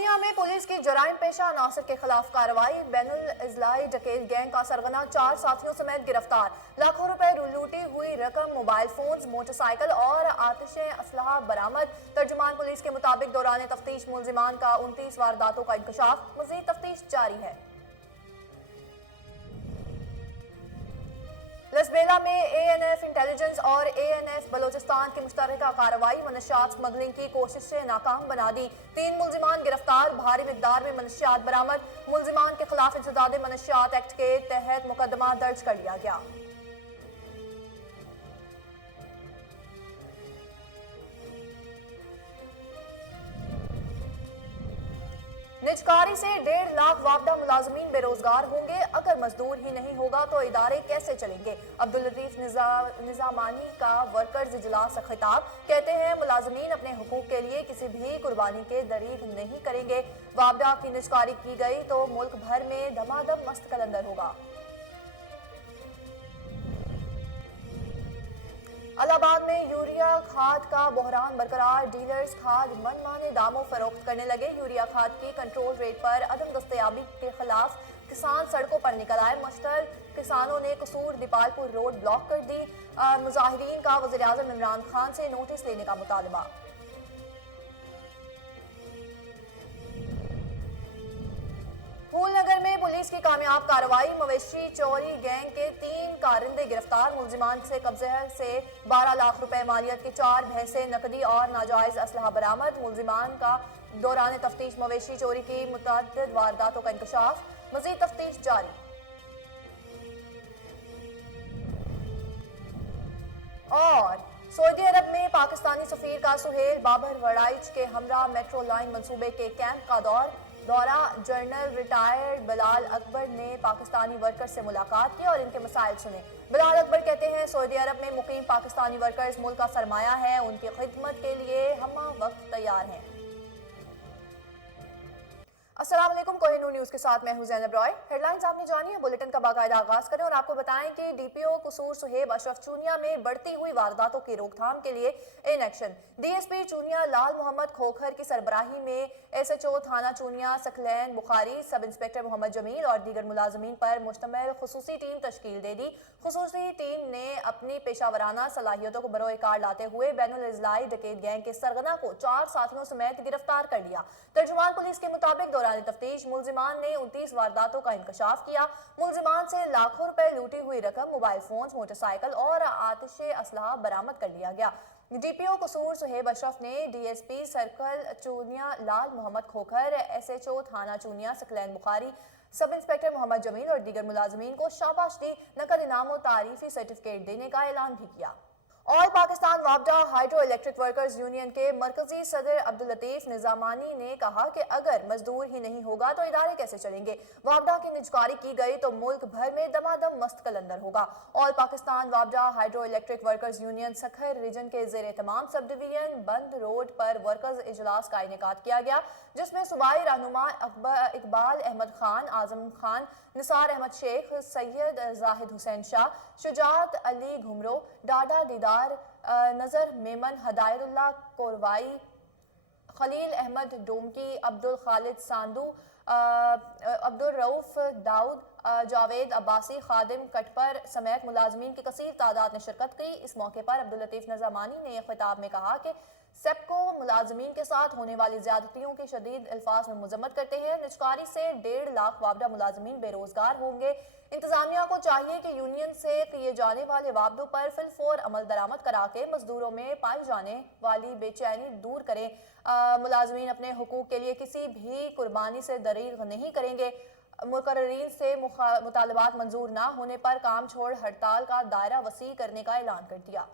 चूनिया में पुलिस की जराइम पेशा अनासर के खिलाफ कार्रवाई। बैनुल इजलाई डकैत गैंग का सरगना 4 साथियों समेत गिरफ्तार। लाखों रुपए लूटी हुई रकम, मोबाइल फोन्स, मोटरसाइकिल और आतिशे असलहा बरामद। तर्जुमान पुलिस के मुताबिक दौरान तफ्तीश मुलजिमान का 29 वारदातों का इंकशाफ। मजीद तफ्तीश जारी है। लसबेला में ANF इंटेलिजेंस और ANF बलोचिस्तान की मुश्तरका कार्रवाई। मनशियात स्मगलिंग की कोशिशें नाकाम बना दी। 3 मुलजिमान गिरफ्तार, भारी मिकदार में मनशियात बरामद। मुलजिमान के खिलाफ इंसदाद मनशियात एक्ट के तहत मुकदमा दर्ज कर लिया गया। निजकारी से 1.5 लाख वापदा मुलाजमीन बेरोजगार होंगे। अगर मजदूर ही नहीं होगा तो इदारे कैसे चलेंगे? अब्दुल लतीफ निजामानी का वर्कर्स इजलास से खिताब। कहते हैं मुलाजमीन अपने हुकूक के लिए किसी भी कुर्बानी के दरीग नहीं करेंगे। वापदा की निजकारी की गई तो मुल्क भर में धमाधम मस्त कलंदर होगा। इलाहाबाद में यूरिया खाद का बहरान बरकरार। डीलर्स खाद मनमाने दामों फरोख्त करने लगे। यूरिया खाद की कंट्रोल रेट पर अदम दस्तयाबी के खिलाफ किसान सड़कों पर निकल आए। मश्तर किसानों ने कसूर दीपालपुर रोड ब्लॉक कर दी। मुजाहिरीन का वज़ीर आज़म इमरान खान से नोटिस लेने का मुतालबा। फूलनगर में पुलिस की कामयाब कार्रवाई। मवेशी चोरी गैंग के 3 कारिंदे गिरफ्तार। मुलजिमान से कब्जे से 12 लाख रुपए मालियत की 4 भैंसें, नकदी और नाजायज असलहा बरामद। मुलजिमान का दौरान तफ्तीश मवेशी चोरी की मुतअद्दिद वारदातों का इंकशाफ। मजीद तफ्तीश जारी। और सऊदी अरब में पाकिस्तानी सफीर का सुहेल बाबर वड़ाइच के हमरा मेट्रो लाइन मंसूबे के कैंप का दौरा। जनरल रिटायर्ड बिलाल अकबर ने पाकिस्तानी वर्कर्स से मुलाकात की और इनके मसाइल सुने। बिलाल अकबर कहते हैं सऊदी अरब में मुकीम पाकिस्तानी वर्कर्स मुल्क का सरमाया है, उनकी खिदमत के लिए हम वक्त तैयार हैं। अस्सलाम वालेकुम, कोहिनूर न्यूज़ के साथ मैं हूं ज़ैनब रॉय। हेडलाइंस आपने जानी है, बुलेटिन का बाकायदा आगाज करें और आपको बताएं कि DPO कसूर सुहेब अशरफ चूनिया में बढ़ती हुई वारदातों की रोकथाम के लिए इन एक्शन। DSP चूनिया लाल मोहम्मद खोखर की सरबराही में SHO थाना चूनिया सकलैन बुखारी, सब इंस्पेक्टर मोहम्मद जमील और दीगर मुलाजमीन पर मुश्तमिल खुसूसी टीम तश्कील दे दी। खुसूसी टीम ने अपनी पेशावराना सलाहियतों को बरोए कार लाते हुए बैनुल इजलाई डकैत गैंग के सरगना को 4 साथियों समेत गिरफ्तार कर लिया। तर्जुमान पुलिस के मुताबिक दौरान तफ्तीश मुलजिमान ने 29 वारदातों का इंकशाफ किया। मुलजिमान से लाखों रुपए लूटी हुई रकम, मोबाइल फोन्स, मोटरसाइकिल और आतिशे असलहा बरामद कर लिया गया। DPO कसूर सुहेब अशरफ ने DSP सर्कल चूनिया लाल मोहम्मद खोखर, SHO थाना चूनिया सकलैन बुखारी, सब इंस्पेक्टर मोहम्मद जमील और दीगर मुलाजमीन को शाबाश दी। नकद इनाम और तारीफी सर्टिफिकेट देने का ऐलान भी किया। ऑल पाकिस्तान वापडा हाइड्रो इलेक्ट्रिक वर्कर्स यूनियन के मरकजी सदर अब्दुल लतीफ निजामानी ने कहा कि अगर मजदूर ही नहीं होगा तो इदारे कैसे चलेंगे? वापडा की निजकारी की गई तो मुल्क भर में दमादम मस्त कलंदर होगा। ऑल पाकिस्तान वापडा hydro electric workers union Sukkur region के जेर एहतमाम सब डिवीजन बंद रोड पर वर्कर्स इजलास का इनेकाद किया गया, जिसमें सूबाई रहनुमा इकबाल अहमद खान, आजम खान, निसार अहमद शेख, सैयद जाहिद हुसैन शाह, शुजात अली घुमरो, डाडा दीदार नजर मेमन, हदायतुल्लाह कोरवाई, खलील अहमद डोमकी, अब्दुल खालिद सांदू, अब्दुल रऊफ दाऊद, जावेद अब्बासी, खादिम कटपर समेत मुलाजमीन की कसीर तादाद ने शिरकत की। इस मौके पर अब्दुल लतीफ निजामानी ने खिताब में कहा कि सेप्को मुलाजमीन के साथ होने वाली ज्यादतियों की शदीद अल्फाज में मजम्मत करते हैं। निजकारी से 1.5 लाख वापडा मुलाजमीन बेरोजगार होंगे। इंतजामिया को चाहिए कि यूनियन से किए जाने वाले वापदों पर फिलफौर अमल दरामद करा के मजदूरों में पाई जाने वाली बेचैनी दूर करें। मुलाजमीन अपने हुकूक के लिए किसी भी कुर्बानी से दरीग नहीं करेंगे। मुकर्रीन से मुतालबात मंजूर ना होने पर काम छोड़ हड़ताल का दायरा वसी करने का ऐलान कर दिया।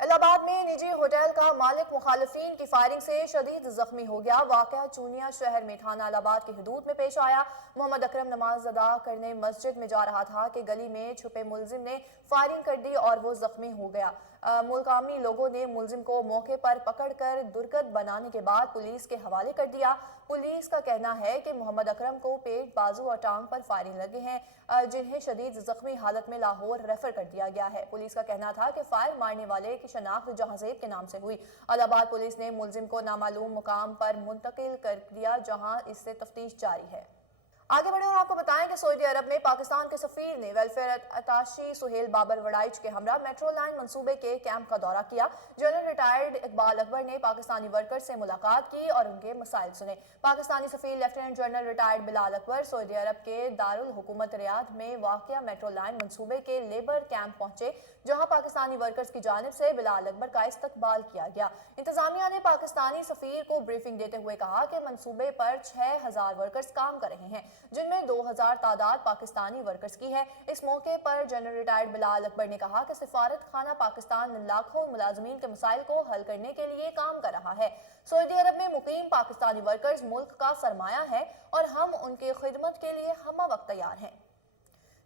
इलाहाबाद में निजी होटल का मालिक मुखालिफिन की फायरिंग से शदीद जख्मी हो गया। वाकया चूनिया शहर में थाना इलाहाबाद की हदूद में पेश आया। मोहम्मद अकरम नमाज अदा करने मस्जिद में जा रहा था कि गली में छुपे मुलजिम ने फायरिंग कर दी और वो जख्मी हो गया। मुकामी लोगों ने मुलजिम को मौके पर पकड़कर दुर्गत बनाने के बाद पुलिस के हवाले कर दिया। पुलिस का कहना है कि मोहम्मद अकरम को पेट, बाजू और टांग पर फायरिंग लगे हैं, जिन्हें शदीद जख्मी हालत में लाहौर रेफर कर दिया गया है। पुलिस का कहना था कि फायर मारने वाले की शनाख्त जहांजेब के नाम से हुई। इलाहाबाद पुलिस ने मुलजिम को नामालूम मुकाम पर मुंतकिल कर दिया, जहां इससे तफ्तीश जारी है। आगे बढ़े और आपको बताएं कि सऊदी अरब में पाकिस्तान के सफीर ने वेलफेयर अताशी सुहेल बाबर वड़ाइच के हमरा मेट्रो लाइन मंसूबे के कैंप का दौरा किया। जनरल रिटायर्ड इकबाल अकबर ने पाकिस्तानी वर्कर से मुलाकात की और उनके मसाइल सुने। पाकिस्तानी सफीर lieutenant general retired Bilal Akbar Saudi Arab के दारुल हुकूमत रियाद में वाक़िया मेट्रो लाइन मंसूबे के लेबर कैंप पहुंचे, जहां पाकिस्तानी वर्कर्स की जानिब से बिलाल अकबर का इस्तकबाल किया गया। इंतजामिया ने पाकिस्तानी सफीर को ब्रीफिंग देते हुए कहा कि मंसूबे पर 6000 वर्कर्स काम कर रहे हैं, जिनमें 2000 तादाद पाकिस्तानी वर्कर्स की है। इस मौके पर जनरल रिटायर्ड बिलाल अकबर ने कहा कि सिफारत खाना पाकिस्तान लाखों मुलाजमीन के मसाइल को हल करने के लिए काम कर रहा है। सऊदी अरब में मुकीम पाकिस्तानी वर्कर्स मुल्क का सरमाया है और हम उनकी खिदमत के लिए हमा वक्त तैयार हैं।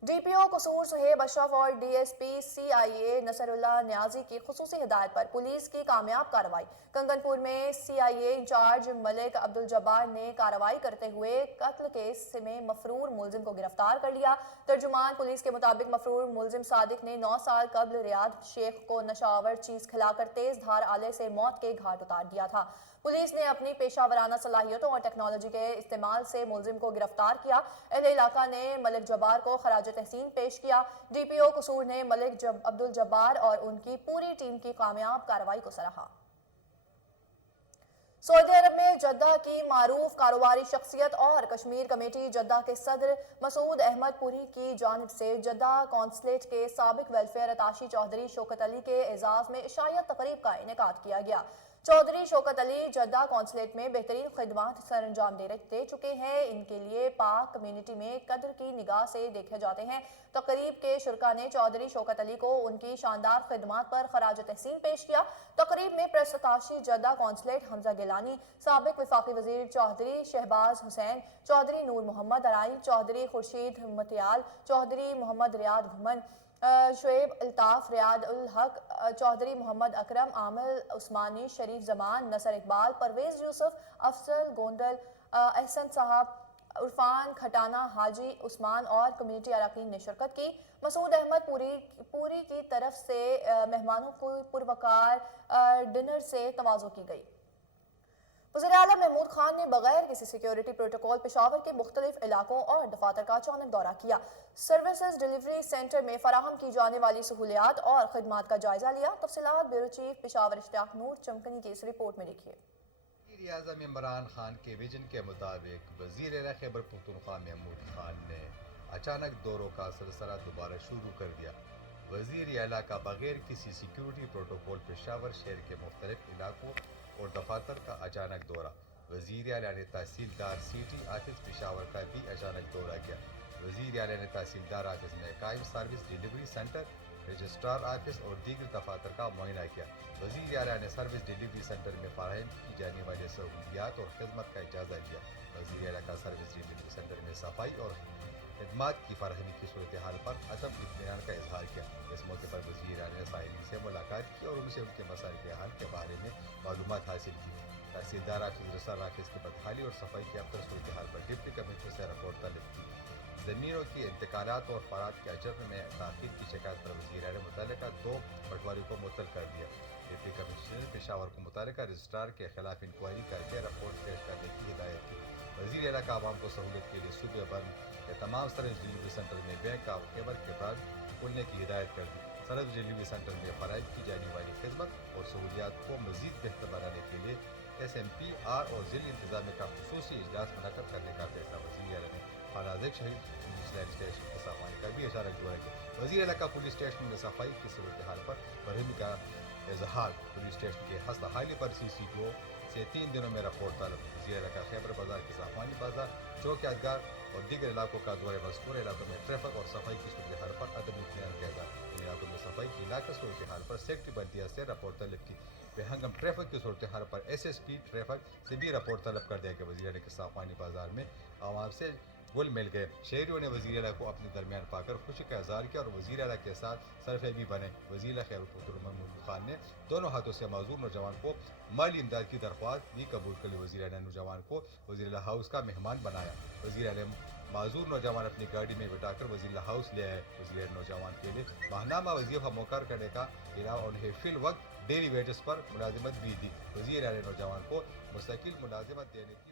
डीपीओ कसूर सुहेब अशरफ और डीएसपी सीआईए नसरुल्लाह न्याजी की खुसूसी हिदायत पर पुलिस की कामयाब कार्रवाई। कंगनपुर में सीआईए इंचार्ज मलिक अब्दुल जब्बार ने कार्रवाई करते हुए कत्ल केस में मफरूर मुलजिम को गिरफ्तार कर लिया। तर्जुमान पुलिस के मुताबिक मफरूर मुलजिम सादिक ने 9 साल कबल रियाद शेख को नशावर चीज खिलाकर तेज धार आले से मौत के घाट उतार दिया था। पुलिस ने अपनी पेशावराना सलाहियतों और टेक्नोलॉजी के इस्तेमाल से मुलजिम को गिरफ्तार किया। अहले इलाका ने मलिक जब्बार को खराज तहसीन पेश किया। डीपीओ कसूर ने मलिक अब्दुल जब्बार और उनकी पूरी टीम की कामयाब कार्रवाई को सराहा। सऊदी अरब में जद्दा की मारूफ कारोबारी शख्सियत और कश्मीर कमेटी जद्दा के सदर मसूद अहमद पुरी की जानिब से जद्दा कौंसलेट के साबिक वेलफेयर अताशी चौधरी शौकत अली के एजाज में इशाइयत तकरीब का इनेकाद किया गया। चौधरी शौकत अली जद्दा कौंसलेट में बेहतरीन खिदमात सर अंजाम दे चुके हैं। इनके लिए पाक कम्युनिटी में कदर की निगाह से देखे जाते हैं। तकरीब के शुरका ने चौधरी शौकत अली को उनकी शानदार खिदमात पर खराज तहसीन पेश किया। तकरीब में press attaché Jeddah consulate Hamza Gilani, साबिक वफाकी वजीर चौधरी शहबाज हुसैन, चौधरी नूर मोहम्मद अराई, चौधरी खुर्शीद मतियाल, चौधरी मोहम्मद रियाद घुमन, शुएब अल्ताफ, रियाद उल हक, चौधरी मोहम्मद अकरम, आमिर उस्मानी, शरीफ जमान, नसर इकबाल, परवेज यूसुफ, अफसल गोंदल, एहसन साहब, उरफान खटाना, हाजी उस्मान और कम्युनिटी अरकान ने शिरकत की। मसूद अहमद पूरी की तरफ से मेहमानों को पुरवकार डिनर से तवाज़ो की गई। वज़ीर आला महमूद खान ने बगैर किसी सिक्योरिटी प्रोटोकॉल पेशावर के मुख्तलिफ इलाकों और दफातर का अचानक दौरा किया। सर्विसेज डिलीवरी सेंटर में फराहम की जाने वाली सहूलियात और खिदमात का जायजा लिया। तफसीलात ब्यूरो चीफ पेशावर इश्तियाक नूर चमकनी की इस रिपोर्ट में देखिए। वज़ीर-ए-आज़म इमरान खान के विजन के मुताबिक वज़ीर खैबर पख्तूनख्वा महमूद खान ने अचानक दौरों का सिलसिला दोबारा शुरू कर दिया। वज़ीर आला का बगैर किसी सिक्योरिटी प्रोटोकॉल पेशावर शहर के मुख्तलिफ इलाकों और दफातर का अचानक दौरा। वज़ीर आला ने तहसीलदार सिटी ऑफिस पेशावर का भी अचानक दौरा किया। वज़ीर आला ने तहसीलदार ऑफिस में कायम service delivery centre, registrar office और दीगर दफातर का मुआयना किया। वज़ीर आला ने सर्विस डिलीवरी सेंटर में फराहम की जाने वाली सहूलियात और खिदमत का जायजा लिया। वज़ीर आला का सर्विस डिलीवरी सेंटर में सफाई और खिदमात की फराहमी की सूरत हाल पर अदम इत्मीनान का इजहार किया। इस मौके पर वज़ीर आला ने साहिलीन से मुलाकात की और उनसे उनके मसाइल के हल के बारे में मालूमात हासिल की। तहसीलदार ऑफिस, रजिस्ट्रार ऑफिस की बदहाली और सफाई के अबतर सूरत हाल पर डिप्टी कमिश्नर से रिपोर्ट तलब की। ज़मीनों की इंतकालात और फराद के अजर में ताख़ीर की शिकायत पर वज़ीर आला ने मुतल्लिका 2 पटवारी को मुअत्तल कर दिया। डिप्टी कमिश्नर पेशावर को मुतल्लिका रजिस्ट्रार के खिलाफ इंक्वायरी करके रिपोर्ट पेश करने की हिदायत की। वज़ीर आला का आवाम को सहूलियत के लिए सूबे भर के तमाम सर्विस डिलीवरी सेंटर में बैंक ऑफ खैबर के ब्रांच खोलने की हिदायत कर दी। सर्विस डिलीवरी सेंटर में फराहम की जाने वाली खिदमत और सहूलियात को मज़ीद बेहतर बनाने के लिए SMPR और ज़िला इंतजामिया का खुसूसी इजलास मुनक़्क़द करने का फैसला। वज़ीर आला ने खानाज़ेक शहीद पुलिस लाइन स्टेशन की सफाई का भी अचानक दौरा किया। वज़ीर आला का पुलिस स्टेशन में सफाई की सूरत हाल पर बरहमी का इजहार। पुलिस स्टेशन के हस्त हाली पर CCTO से 3 दिनों में रिपोर्ट तलब। वज़ीर आला का खैबर बाजार के साफानी बाजार, चौक यादगार और दीगर इलाकों का दौरे मज़कूर इलाकों में ट्रैफिक और सफाई की सूरत हाल पर अदम इत्मीनान का इजहार। इन इलाकों में सफाई की लाक सूरत हाल पर सेक्रेटरी बल्दिया से रिपोर्ट तलब की। बेहंगम ट्रैफिक की सूरत हाल पर SSP ट्रैफिक से भी रिपोर्ट तलब कर दिया कि वज़ीर आला के साफानी बाजार में आवाम से گل مل گئے. شہریوں نے وزیر اعلیٰ کو اپنے درمیان پا کر خوشی کا اظہار کیا اور وزیر اعلیٰ کے ساتھ سرفہمی بنے. وزیر اعلیٰ خیبر پختونخوا محمود خان نے دونوں ہاتھوں سے معذور نوجوان کو مالی امداد کی درخواست بھی قبول کر لی. وزیر اعلیٰ نے نوجوان کو وزیر اعلیٰ ہاؤس کا مہمان بنایا. وزیر اعلیٰ معذور نوجوان اپنی گاڑی میں بٹھا کر وزیر اعلیٰ ہاؤس لے آئے. وزیر اعلیٰ نوجوان کے لیے ماہنامہ وظیفہ مقرر کرنے کا علاوہ انہیں فی الوقت ڈیلی ویجز پر ملازمت بھی دی. وزیر اعلیٰ نوجوان کو مستقل ملازمت دینے کی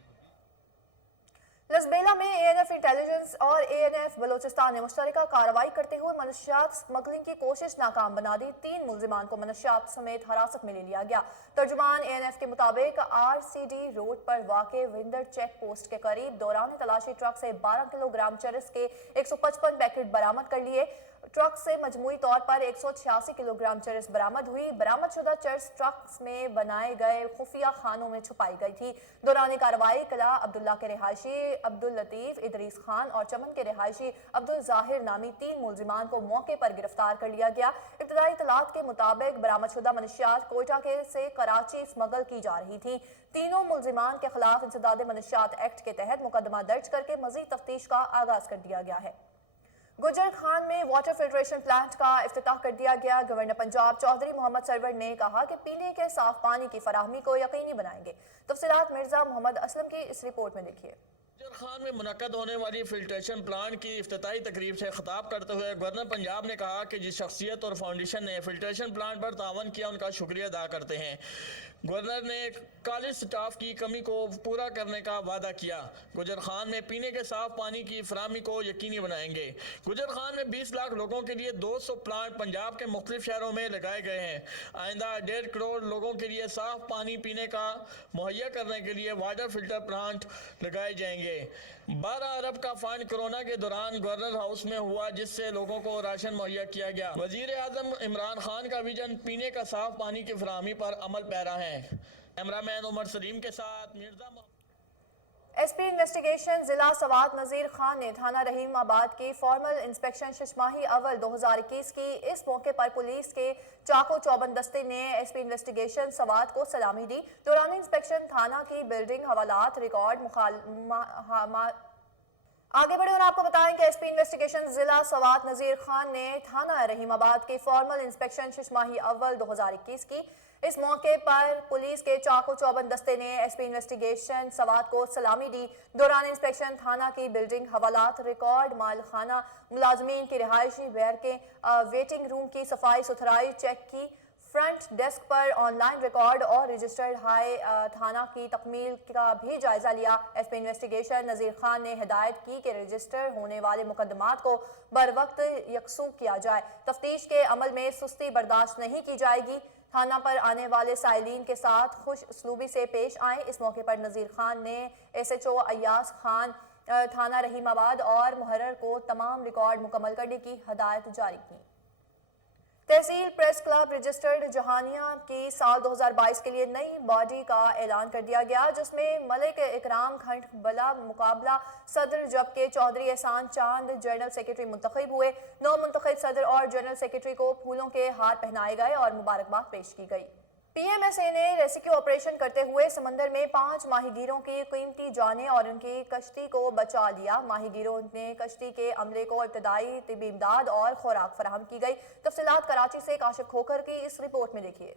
لسبیلا میں اے این ایف انٹیلیجنس اور اے این ایف بلوچستان نے مشترکہ کارروائی کرتے ہوئے منشیات سمگلنگ کی کوشش ناکام بنا دی. 3 ملزمان کو منشیات سمیت حراست میں لے لیا گیا. ترجمان اے این ایف کے مطابق آر سی ڈی روڈ پر واقع وندر چیک پوسٹ کے قریب دوران تلاشی ٹرک سے 12 کلو گرام چرس کے 155 پیکٹ برآمد کر لیے. ٹرک سے مجموعی طور پر 186 کلو گرام چرس برآمد ہوئی. برآمد شدہ چرس ٹرکس میں بنائے گئے خفیہ خانوں میں چھپائی گئی تھی. دوران کارروائی قلعہ عبداللہ کے رہائشی عبداللطیف ادریس خان اور چمن کے رہائشی عبدالظاہر نامی 3 ملزمان کو موقع پر گرفتار کر لیا گیا. ابتدائی اطلاعات کے مطابق برآمد شدہ منشیات کوئٹہ سے کراچی اسمگل کی جا رہی تھی. تینوں ملزمان کے خلاف انسداد منشیات ایکٹ کے تحت مقدمہ درج کر کے مزید تفتیش کا آغاز کر دیا گیا ہے. گجر خان میں واٹر فلٹریشن پلانٹ کا افتتاح کر دیا گیا. گورنر پنجاب چودھری محمد سرور نے کہا کہ پینے کے صاف پانی کی فراہمی کو یقینی بنائیں گے. تفصیلات مرزا محمد اسلم کی اس رپورٹ میں دیکھیے. گجر خان میں منعقد ہونے والی فلٹریشن پلانٹ کی افتتاحی تقریب سے خطاب کرتے ہوئے گورنر پنجاب نے کہا کہ جس شخصیت اور فاؤنڈیشن نے فلٹریشن پلانٹ پر تعاون کیا ان کا شکریہ ادا کرتے ہیں. گورنر نے کالج سٹاف کی کمی کو پورا کرنے کا وعدہ کیا. گجر خان میں پینے کے صاف پانی کی فراہمی کو یقینی بنائیں گے. گجر خان میں 20 لاکھ لوگوں کے لیے 200 پلانٹ پنجاب کے مختلف شہروں میں لگائے گئے ہیں. آئندہ 1.5 کروڑ لوگوں کے لیے صاف پانی پینے کا مہیا کرنے کے لیے واٹر فلٹر پلانٹ لگائے جائیں گے. 12 ارب کا فنڈ کورونا کے دوران گورنر ہاؤس میں ہوا جس سے لوگوں کو راشن مہیا کیا گیا. وزیر اعظم عمران خان کا ویژن پینے کا صاف پانی کی فراہمی پر عمل پیرا ہے. کیمرہ مین عمر سلیم کے ساتھ مرزا ایس پی انویسٹیگیشن ضلع سوات نذیر خان نے تھانہ رحیم آباد کی فارمل انسپیکشن ششماہی اول 2021 کی. اس موقع پر پولیس کے چاقو چوبند دستے نے ایس پی انویسٹیگیشن سوات کو سلامی دی. دوران انسپیکشن تھانہ کی بلڈنگ حوالات ریکارڈ آگے بڑھے اور آپ کو بتائیں کہ ایس پی انویسٹیگیشن ضلع سوات نذیر خان نے تھانہ رحیم آباد کی فارمل انسپیکشن ششماہی اول 2021 کی. اس موقع پر پولیس کے چاقو چوبند دستے نے ایس پی انویسٹیگیشن سوات کو سلامی دی. دوران انسپیکشن تھانہ کی بلڈنگ حوالات ریکارڈ مال خانہ ملازمین کی رہائشی بیرکیں ویٹنگ روم کی صفائی ستھرائی چیک کی. فرنٹ ڈیسک پر آن لائن ریکارڈ اور رجسٹرڈ ہائی تھانہ کی تکمیل کا بھی جائزہ لیا. S P investigation Nazir Khan نے ہدایت کی کہ رجسٹر ہونے والے مقدمات کو بر وقت یکسو کیا جائے. تفتیش کے عمل میں سستی برداشت نہیں کی جائے گی. تھانہ پر آنے والے سائلین کے ساتھ خوش اسلوبی سے پیش آئیں. اس موقع پر نذیر خان نے S H O Ayaz Khan تھانہ رحیم آباد اور محرر کو تمام ریکارڈ مکمل کرنے کی ہدایت جاری کی. تحصیل پریس کلب رجسٹرڈ جہانیہ کی سال 2022 کے لیے نئی باڈی کا اعلان کر دیا گیا جس میں ملک اکرام کھنڈ بلا مقابلہ صدر جبکہ چودھری احسان چاند جنرل سیکرٹری منتخب ہوئے. 9 منتخب صدر اور جنرل سیکرٹری کو پھولوں کے ہار پہنائے گئے اور مبارکباد پیش کی گئی. پی ایم ایس اے نے ریسکیو آپریشن کرتے ہوئے سمندر میں 5 ماہی گیروں کی قیمتی جانیں اور ان کی کشتی کو بچا لیا. ماہی گیروں نے کشتی کے عملے کو ابتدائی طبی امداد اور خوراک فراہم کی گئی. تفصیلات کراچی سے کاشف کھوکھر کی اس رپورٹ میں دیکھیے.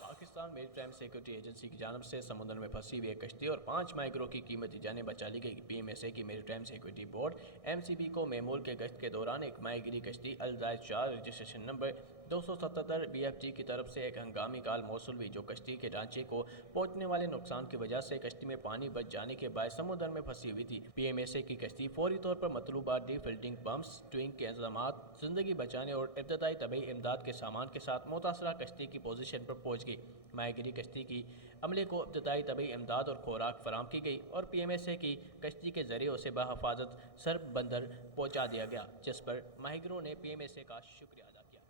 پاکستان میری ٹائم سیکورٹی ایجنسی کی جانب سے سمندر میں پھنسی ہوئی ایک کشتی اور 5 ماہی گیروں کی قیمتی جانیں بچا لی گئی. پی ایم ایس اے کی maritime security board M C B کو میمول کے گشت کے دوران ایک ماہی گیری کشتی الزائد 4 registration number 277 B F G کی طرف سے ایک ہنگامی کال موصول ہوئی جو کشتی کے ڈھانچے کو پہنچنے والے نقصان کی وجہ سے کشتی میں پانی بچ جانے کے باعث سمندر میں پھنسی ہوئی تھی. پی ایم ایس اے کی کشتی فوری طور پر مطلوبہ ڈی فلٹنگ پمپس ٹوئنگ کے انتظامات زندگی بچانے اور ابتدائی طبی امداد کے سامان کے ساتھ متاثرہ کشتی کی پوزیشن پر پہنچ گئی. ماہی گیری کشتی کی عملے کو ابتدائی طبی امداد اور خوراک فراہم کی گئی اور پی ایم ایس اے کی کشتی کے ذریعے اسے بحفاظت سرب بندر پہنچا دیا گیا جس پر ماہی گیروں نے پی ایم ایس اے کا شکریہ ادا کیا.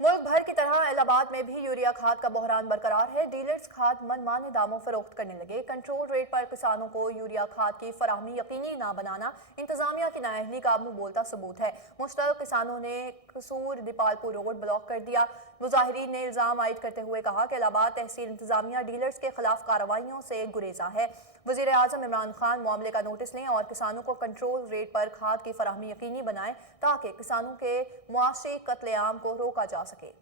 मुल्क भर की तरह इलाहाबाद में भी यूरिया खाद का बहरान बरकरार है। डीलर्स खाद मनमाने दामों फरोख्त करने लगे। कंट्रोल रेट पर किसानों को यूरिया खाद की फराहमी यकीनी ना बनाना इंतजामिया की नाअहली का मुंह बोलता सबूत है। मुश्तल किसानों ने कसूर दीपालपुर रोड ब्लॉक कर दिया। मुजाहिरीन ने इल्जाम आयद करते हुए कहा कि इलाहाबाद तहसील इंतजामिया डीलर्स के खिलाफ कार्रवाइयों से गुरेजा है। वज़ीर आज़म इमरान खान मामले का नोटिस लें और किसानों को कंट्रोल रेट पर खाद की फराहमी यकीनी बनाएं ताकि किसानों के मुआशी कत्लेआम को रोका जा सके।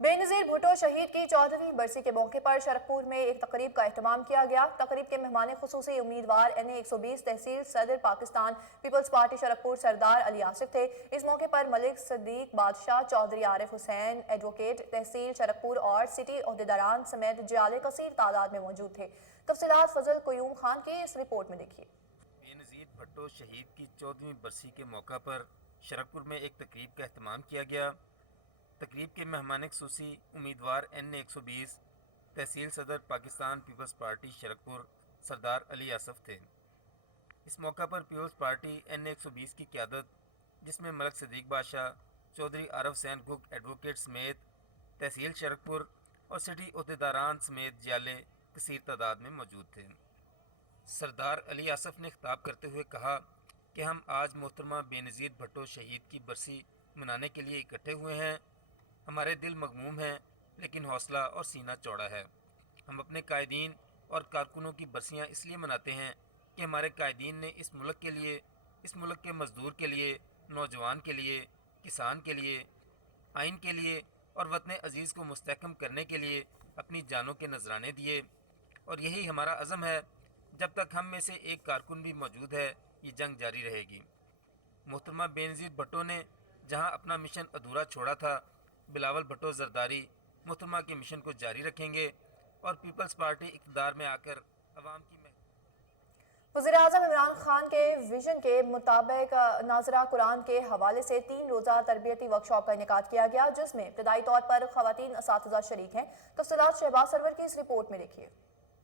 बेनज़ीर भुट्टो शहीद की 14वीं बरसी के मौके पर शरकपुर में एक तकरीब का एहतमाम किया गया। तकरीब के मेहमान खुसूसी उम्मीदवार NA 120 तहसील सदर पाकिस्तान पीपल्स पार्टी शरकपुर सरदार अली आसिफ थे। इस मौके पर मलिक सदीक बादशाह, चौधरी आरिफ हुसैन, एडवोकेट तहसील शरकपुर और सिटी ओहदेदारान समेत जियाले कसीर तादाद में मौजूद थे। तफसीलात फजल क़यूम खान की इस रिपोर्ट में देखिए। बेनज़ीर भुट्टो शहीद की 14वीं बरसी के मौका पर शरकपुर में एक तकरीब का एहतमाम किया गया। तकरीब के मेहमान खुसूसी उम्मीदवार NA 120 तहसील सदर पाकिस्तान पीपल्स पार्टी शरकपुर सरदार अली आसिफ थे। इस मौका पर पीपल्स पार्टी NA 120 की क़यादत, जिसमें मलिक सदीक बादशाह, चौधरी आरिफ हुसैन गुग एडवोकेट समेत तहसील शरकपुर और सिटी ओहदेदारान समेत जियाले कसीर तादाद में मौजूद थे। सरदार अली आसिफ ने खिताब करते हुए कहा कि हम आज मोहतरमा बेनज़ीर भुट्टो शहीद की बरसी मनाने के लिए इकट्ठे हुए हैं। हमारे दिल मगमूम हैं, लेकिन हौसला और सीना चौड़ा है। हम अपने कायदीन और कारकुनों की बरसियां इसलिए मनाते हैं कि हमारे कायदीन ने इस मुल्क के लिए, इस मुल्क के मज़दूर के लिए, नौजवान के लिए, किसान के लिए, आइन के लिए और वतन अज़ीज़ को मुस्तहकम करने के लिए अपनी जानों के नजराने दिए, और यही हमारा अज़म है। जब तक हम में से एक कारकुन भी मौजूद है, ये जंग जारी रहेगी। मोहतरमा बेनज़ीर भुट्टो ने जहाँ अपना मिशन अधूरा छोड़ा था, बिलावल भुट्टो जरदारी मोहतरमा के मिशन को जारी रखेंगे और पीपल्स पार्टी इक़्तिदार में आकर अवाम की वज़ीर आज़म इमरान खान के विजन के मुताबिक नाज़रा कुरान के हवाले से 3 रोज़ा तरबियती वर्कशॉप का इनेकाद किया गया, जिसमें इब्तदाई तौर पर ख़वातीन असातिज़ा शरीक हैं। तफ़सीलात शहबाज सरवर की इस रिपोर्ट में देखिए।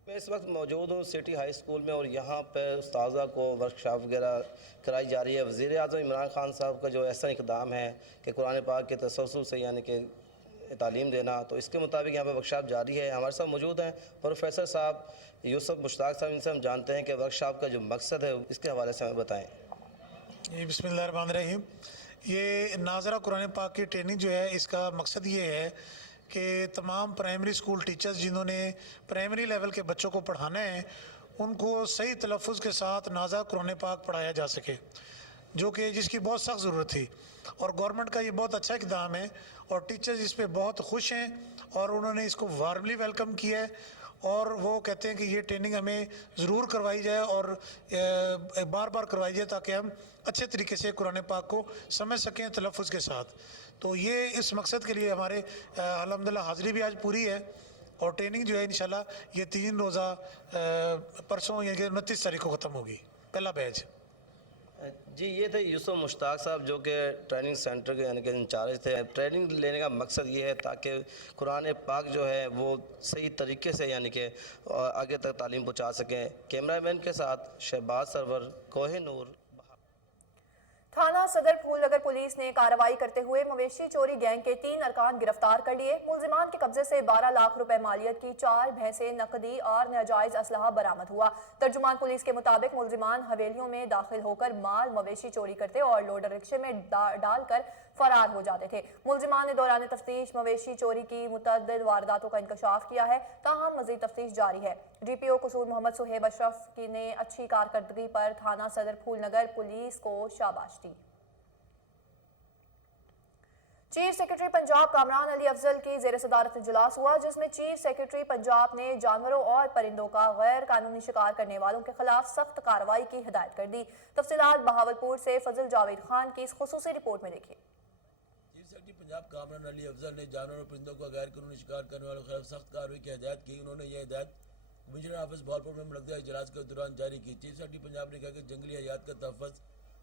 मैं इस वक्त मौजूद हूँ सिटी हाई स्कूल में और यहाँ पर उस्ताज़ा को वर्कशॉप वगैरह कराई जा रही है। वज़ीर आज़म इमरान खान साहब का जो ऐसा इक़दाम है कि कुरान पाक के तसल्सल से यानी कि तालीम देना, तो इसके मुताबिक यहाँ पर वर्कशॉप जारी है। हमारे साथ मौजूद हैं प्रोफेसर साहब यूसुफ मुश्ताक साहब। इनसे हम जानते हैं कि वर्कशॉप का जो मकसद है इसके हवाले से हमें बताएँ। बिस्मिल्लाहिर्रहमानिर्रहीम। ये नाज़रा कुरान पाक की ट्रेनिंग जो है, इसका मकसद ये है कि तमाम प्राइमरी स्कूल टीचर्स जिन्होंने प्राइमरी लेवल के बच्चों को पढ़ाना है, उनको सही तलफ़्फ़ुज़ के साथ नाज़रा कुरान पाक पढ़ाया जा सके, जो कि जिसकी बहुत सख्त ज़रूरत थी। और गवर्नमेंट का ये बहुत अच्छा इक़दाम है और टीचर्स इस पर बहुत खुश हैं और उन्होंने इसको वार्मली वेलकम किया है। और वो कहते हैं कि ये ट्रेनिंग हमें ज़रूर करवाई जाए और बार बार करवाई जाए ताकि हम अच्छे तरीके से कुरान पाक को समझ सकें तलफ़्फ़ुज़ के साथ। तो ये इस मकसद के लिए हमारे अल्हम्दुलिल्लाह हाज़िरी भी आज पूरी है और ट्रेनिंग जो है इंशाल्लाह ये 3 रोज़ा परसों यानी कि 29 तारीख को ख़त्म होगी, पहला बैच। जी, ये थे यूसुफ मुश्ताक साहब जो कि ट्रेनिंग सेंटर के यानी कि इंचार्ज थे। ट्रेनिंग लेने का मकसद ये है ताकि कुरान पाक जो है वो सही तरीके से यानी कि आगे तक तालीम पहुँचा सकें। कैमरामैन के साथ शहबाज सरवर, कोहिनूर। थाना सदर फूलनगर पुलिस ने कार्रवाई करते हुए मवेशी चोरी गैंग के 3 अरकान गिरफ्तार कर लिए। मुलजिमान के कब्जे से 12 लाख रुपए मालियत की 4 भैंसें, नकदी और नाजायज असलहा बरामद हुआ। तर्जुमान पुलिस के मुताबिक मुलजिमान हवेलियों में दाखिल होकर माल मवेशी चोरी करते और लोडर रिक्शे में डालकर फरार हो जाते थे। मुलजिमान ने दौरान तफ्तीश मवेशी चोरी की मुतअद्दिद वारदातों का इंकशाफ किया है, ताहम मजीद तफ्तीश जारी है। DPO कसूर मोहम्मद सुहेब अशरफ ने अच्छी कारकर्दगी पर थाना सदर फूलनगर पुलिस को शाबाश दी। चीफ सेक्रेटरी पंजाब कामरान अली अफजल की ज़ेर सदारत इजलास हुआ, जिसमें चीफ सेक्रेटरी पंजाब ने जानवरों और परिंदों का गैर कानूनी शिकार करने वालों के खिलाफ सख्त कार्रवाई की हिदायत कर दी। तफसीलात बहावलपुर से फजल जावेद खान की इस खुसूसी रिपोर्ट में देखिए। चीफ सेक्रेटरी पंजाब कामरान अली अफजल ने जानवरों और परिंदों का गैर कानूनी शिकार करने वालों के खिलाफ सख्त कार्रवाई की हिदायत की। उन्होंने यह हिदायत कमिश्नर ऑफिस बहावलपुर में मुनक़्क़िदा इजलास के दौरान जारी की। चीफ सेक्रेटरी पंजाब ने कहा कि जंगली हयात का तहफ़्फ़ुज़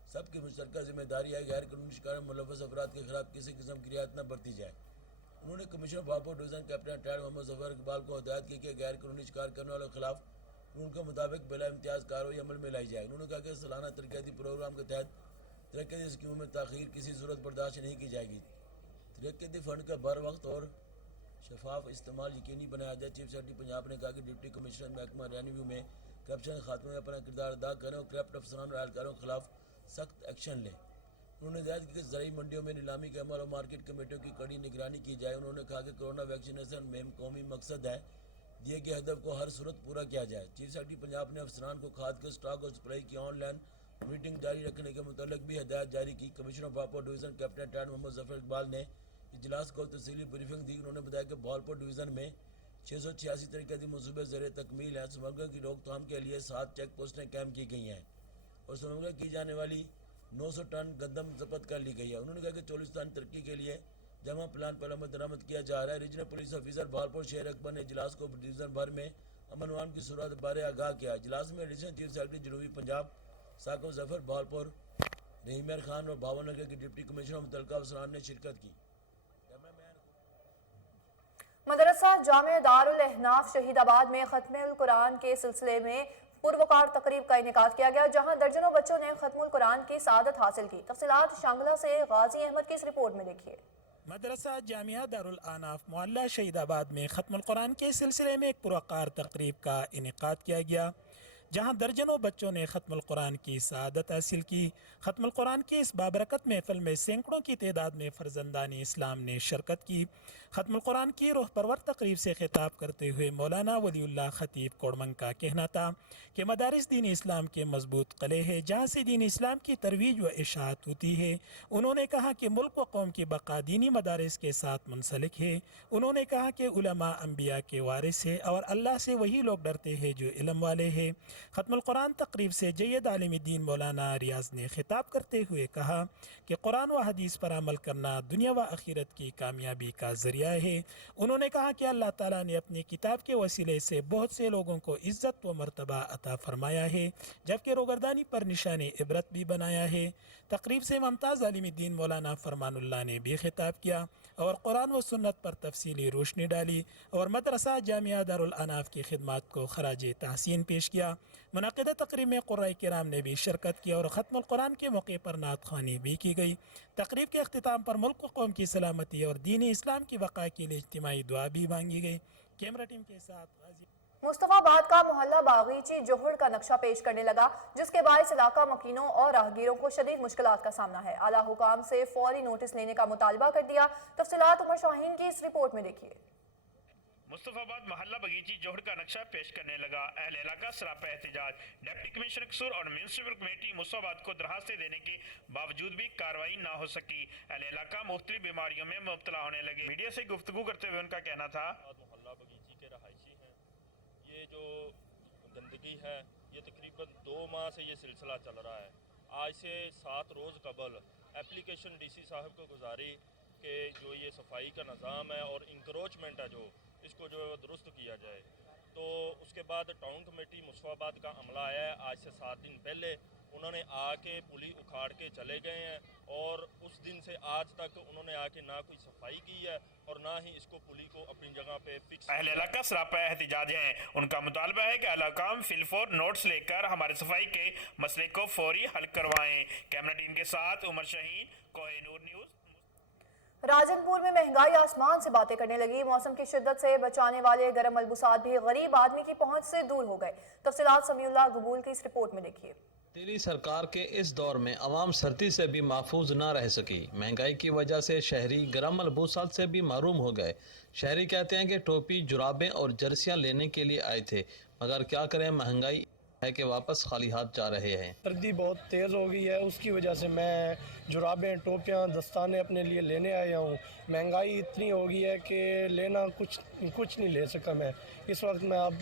सबकी मुश्तरका जिम्मेदारी है। गैर कानूनी शिकार में मुलव्वस अफराद के खिलाफ किसी किस्म की रियायत न बरती जाए। उन्होंने commissioner Bahawalpur division captain retired Mohammad Zafar Iqbal को हिदायत की कि गैर कानूनी शिकार करने वालों के खिलाफ उनके मुताबिक बिला इम्तियाज़ कार्रवाई अमल में लाई जाए। उन्होंने कहा कि सालाना तरक्याती प्रोग्राम के तहत तरक्याती स्कीमों में ताख़ीर किसी सूरत बर्दाश्त नहीं की जाएगी। तरक्की फंड का बर वक्त और शफाफ इस्तेमाल यकीनी बनाया जाए। चीफ सेक्रेटरी पंजाब ने कहा कि डिप्टी कमिश्नर महकमा रेवेन्यू में करप्शन के खात्मे में अपना किरदार अदा करें और करप्ट अफसरान और एहलकारों के खिलाफ सख्त एक्शन लें। उन्होंने हिदायत की कि ज़राई मंडियों में नीलामी के अमल और मार्केट कमेटियों की कड़ी निगरानी की जाए। उन्होंने कहा कि कोरोना वैक्सीनेशन में कौमी मकसद है, दिए गए हदफ को हर सूरत पूरा किया जाए। चीफ सेक्रेटरी पंजाब ने अफसरान को खाद के स्टॉक और सप्लाई की ऑनलाइन मीटिंग जारी रखने के मुतालिक भी हिदायत जारी की। कमिश्नर भावपुर डिवीज़न कैप्टन टैन मोहम्मद जफर इकबाल ने इजलास को तफसीली ब्रीफिंग दी। उन्होंने बताया कि भावपुर डिवीज़न में 686 तरक्याती मनसूबे ज़रिए तकमील हैं। स्मगलिंग की रोकथाम के लिए 7 चेक पोस्टें कायम की गई हैं और स्मगलिंग की जाने वाली 900 टन गंदम जब्त कर ली गई है। उन्होंने कहा कि चोलिस्तान तरक्की के लिए जमा प्लान पर अमल दरामद किया जा रहा है। रीजनल पुलिस ऑफिसर भावलपुर शेर अकबर ने इजलास को डिवीज़न भर में अमन वाम की सूरत बारे आगाह किया। इजलास में एडिशनल चीफ सेक्रेटरी जनूबी पंजाब साकिब जफर, भावलपुर रहीमर खान और भावनगर के डिप्टी कमिश्नर मुतल्लिका अफसरान ने शिरकत की। मदरसा जामे दारुल एहनाफ शहीदाबाद में खत्मुल कुरान के सिलसिले में पुरवकार तकरीब का इनेकाद किया गया, जहां दर्जनों बच्चों ने खत्मुल कुरान की सआदत हासिल की। तफसीलात शांगला से गाजी अहमद की इस रिपोर्ट में देखिए। मदरसा जामिया दारुल आनाफ मोहल्ला शहीदाबाद में खत्मुल कुरान के सिलसिले में एक पुरवकार तकरीब का इनेकाद किया गया, जहां दर्जनों बच्चों ने खत्मुल कुरान की सआदत हासिल की। खत्मुल कुरान की इस बाबरकत महफिल में सैकड़ों की तादाद में फर्जंदानी इस्लाम ने शिरकत की। खत्मुल कुरान की रूह परवर तकरीब से खिताब करते हुए मौलाना वलीउल्लाह खतीब कोड़मंग का कहना था कि मदारिस दीन इस्लाम के मजबूत किले हैं, जहाँ से दीन इस्लाम की तरवीज व इशाअत होती है। उन्होंने कहा कि मुल्क व कौम की बका दीनी मदारिस के साथ मुंसलिक है। उन्होंने कहा कि उलमा अम्बिया के वारिस है और अल्लाह से वही लोग डरते हैं जो इल्म वाले हैं। खत्मुल कुरान तकरीब से जय्यद आलिम दीन मौलाना रियाज ने खिताब करते हुए कहा कि कुरान व हदीस पर अमल करना दुनिया व आखिरत की कामयाबी का जरिया है। उन्होंने कहा कि अल्लाह ताला ने अपनी किताब के वसीले से बहुत से लोगों को इज्जत व मर्तबा अता फरमाया है, जबकि रोगर्दानी पर निशान इबरत भी बनाया है। तकरीब से मुमताज़ आलिम दीन मौलाना फरमानुल्लाह ने भी खिताब किया और कुरान व सुन्नत पर तफसीली रोशनी डाली और मदरसा जामिया दारुल अनाफ की खिदमत को खराज तहसीन पेश किया। मुनक़िदा तकरीब में क़ुर्राए किराम ने भी शिरकत की और ख़त्मुल कुरान के मौके पर नात ख़्वानी भी की गई। तकरीब के अख्तिताम पर मुल्क व कौम की सलामती और दीन इस्लाम की बका के लिए इज्तिमाई दुआ भी मांगी गई। कैमरा टीम के साथ मुस्तफाबाद का मोहल्ला बागीची जोहड़ का नक्शा पेश करने लगा, जिसके बायस इलाका मकीनों और राहगीरों को शदीद मुश्किलात का सामना है। आला हुकाम से फौरी नोटिस लेने का मुतालबा कर दिया। तफसीलात उमर शाहीन की इस रिपोर्ट में देखिए। मुस्तफाबाद मोहल्ला बगीची जोहड़ का नक्शा पेश करने लगा। अहले इलाका सरापा एहतजाज। डिप्टी कमिश्नर कसूर और म्यूनिसिपल कमेटी मुस्तफाबाद को दरखास्तें देने के बावजूद भी कार्रवाई ना हो सकी। अहले इलाका मुख्तलिफ बीमारियों में मुब्तला होने लगे। मीडिया से गुफ्तगू करते हुए उनका कहना था, मोहल्ला बगीची के रहायशी हैं, ये जो गंदगी है ये तकरीबन 2 माह से ये सिलसिला चल रहा है। आज से 7 रोज़ कबल एप्लीकेशन डीसी साहब को गुजारी कि जो ये सफाई का निज़ाम है और इंक्रोचमेंट है जो इसको जो है वो दुरुस्त किया जाए। तो उसके बाद टाउन कमेटी मुस्तफाबाद का अमला आया है। आज से 7 दिन पहले उन्होंने आके पुली उखाड़ के चले गए हैं और उस दिन से आज तक उन्होंने आके ना कोई सफाई की है और ना ही इसको पुली को अपनी जगह पे फिक्स। अहले इलाका सरापा एहतजाज हैं। उनका मुतालबा है कि अहलकाम फिलफोर नोट्स लेकर हमारे सफाई के मसले को फौरी हल करवाएं। कैमरा टीम के साथ उमर शाहीन, कोहिनूर न्यूज़। राजनपुर में महंगाई आसमान से बातें करने लगी। मौसम की शिद्दत से बचाने वाले गर्म मलबूसात भी गरीब आदमी की पहुंच से दूर हो गए। तफसीलात समीउल्लाह गबूल की इस रिपोर्ट में देखिए। तेली सरकार के इस दौर में अवाम सर्दी से भी महफूज न रह सकी। महंगाई की वजह से शहरी गर्म मलबूसात से भी महरूम हो गए। शहरी कहते हैं कि टोपी, जुराबें और जर्सियां लेने के लिए आए थे, मगर क्या करें, महंगाई है कि वापस खाली हाथ जा रहे हैं। सर्दी बहुत तेज़ हो गई है, उसकी वजह से मैं जुराबें, टोपियाँ, दस्ताने अपने लिए लेने आया हूँ। महंगाई इतनी हो गई है कि लेना कुछ नहीं ले सका मैं। इस वक्त मैं अब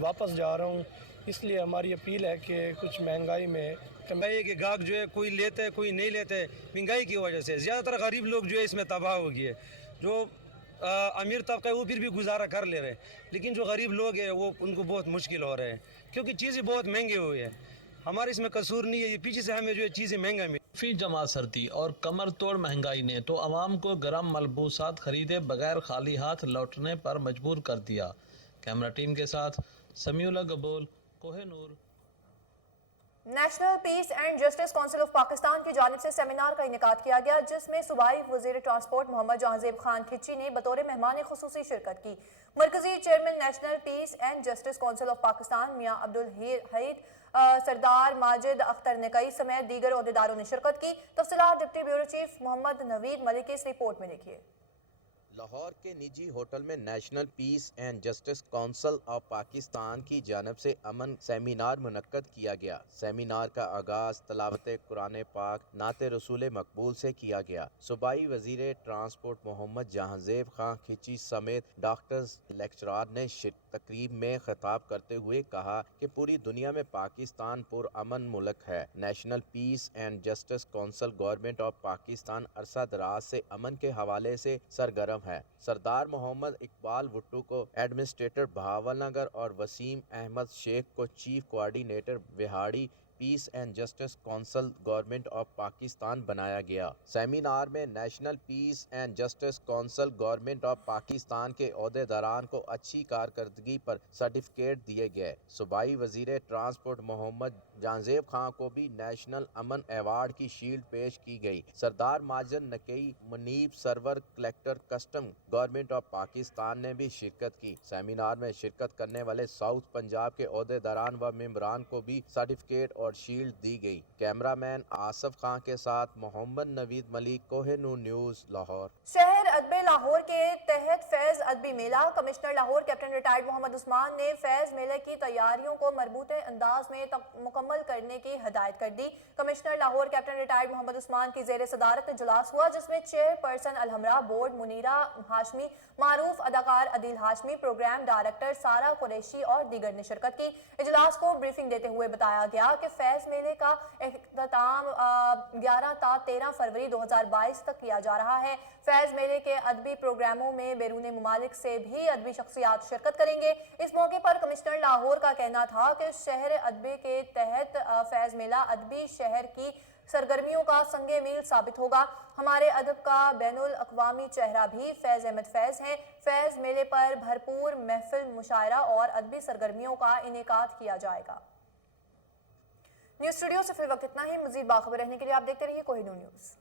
वापस जा रहा हूँ, इसलिए हमारी अपील है कि कुछ महंगाई में महंगाई के गाहक जो है कोई लेते है कोई नहीं लेते। महंगाई की वजह से ज़्यादातर गरीब लोग जो है इसमें तबाह हो गई है। जो अमीर तबका है वो फिर भी गुजारा कर ले रहे हैं, लेकिन जो गरीब लोग हैं वो उनको बहुत मुश्किल हो रहा है क्योंकि चीज़ें बहुत महंगी हुई है। हमारे इसमें कसूर नहीं है, ये पीछे से हमें जो है चीज़ें महंगा मिली। फी जमा सर्दी और कमर तोड़ महंगाई ने तो आवाम को गर्म मलबूसात खरीदे बगैर खाली हाथ लौटने पर मजबूर कर दिया। कैमरा टीम के साथ Samiullah Gabol, Kohinoor. National peace and justice council of Pakistan की जानिब से सेमिनार का इनेकाद किया गया, जिसमें सूबाई वज़ीर ट्रांसपोर्ट मोहम्मद जहांजेब खान खिच्ची ने बतौर मेहमान खुसूसी शिरकत की। मरकजी chairman national peace and justice council of Pakistan Mian Abdul हईद, सरदार माजिद अख्तर नकई समेत दीगर अहदेदारों ने शिरकत की। तफसीलात deputy bureau chief Mohammad Naveed Malik की इस रिपोर्ट में देखिए। लाहौर के निजी होटल में national peace and justice council of Pakistan की जानब से अमन सेमिनार मुनक्कद किया गया। सेमिनार का आगाज़ तलावत कुरान पाक नाते रसूल मकबूल से किया गया। सूबाई वज़ीर ट्रांसपोर्ट मोहम्मद जहांजेब खान खिची समेत डॉक्टर्स लेक्चरार ने तकरीब में खिताब करते हुए कहा कि पूरी दुनिया में पाकिस्तान पुरअमन मुल्क है। National peace and justice council government of Pakistan अरसा दराज से अमन के हवाले से सरगर्म है। सरदार मोहम्मद इकबाल भुट्टो को एडमिनिस्ट्रेटर बहावलनगर और वसीम अहमद शेख को चीफ कोऑर्डिनेटर बिहाड़ी peace and justice council government of Pakistan बनाया गया। सेमिनार में national peace and justice council government of Pakistan के ओहदेदारान को अच्छी कारकर्दगी पर सर्टिफिकेट दिए गए। सूबाई वजीर ट्रांसपोर्ट मोहम्मद जहांजेब खान को भी नेशनल अमन अवार्ड की शील्ड पेश की गई। Sardar Majid Nakai Muneeb Sarwar collector custom government of Pakistan ने भी शिरकत की। सेमिनार में शिरकत करने वाले साउथ पंजाब के ओहदेदारान व मेंबरान को भी सर्टिफिकेट और शील्ड दी गई। कैमरामैन आसफ खान के साथ मोहम्मद नवीद मलिक, कोहिनूर न्यूज़, लाहौर। शहर अदबे लाहौर के तहत फैज़ अदबी मेला, commissioner Lahore captain retired Mohammad Usman ने फैज़ मेले की तैयारियों को मरबूते अंदाज में मुकम्मल करने की हदायत कर दी। Commissioner Lahore captain retired Mohammad Usman की ज़ेर सदारत इजलास हुआ, जिसमें चेयरपर्सन अलहमरा बोर्ड मुनीरा हाशमी, मारूफ अदाकार अदील हाशमी, प्रोग्राम डायरेक्टर सारा कुरैशी और दीगर ने शिरकत की। इजलास को ब्रीफिंग देते हुए बताया गया कि फैज़ मेले का इख्तिताम 11 ता 13 फरवरी 2022 तक किया जा रहा है। फैज़ मेले के अदबी प्रोग्रामों में बैरून मुमालिक से भी अदबी शख्सियात शिरकत करेंगे। इस मौके पर कमिश्नर लाहौर का कहना था कि शहर अदबे के तहत फैज़ मेला अदबी शहर की सरगर्मियों का संगे मील साबित होगा। हमारे अदब का बैनुल अक़वामी चेहरा भी फैज़ अहमद फैज़ है। फैज़ मेले पर भरपूर महफिल, मुशायरा और अदबी सरगर्मियों का इनेकाद किया जाएगा। न्यूज़ स्टूडियो से फिर वक्त इतना ही। मज़ीद बाखबर रहने के लिए आप देखते रहिए कोहिनूर न्यूज़।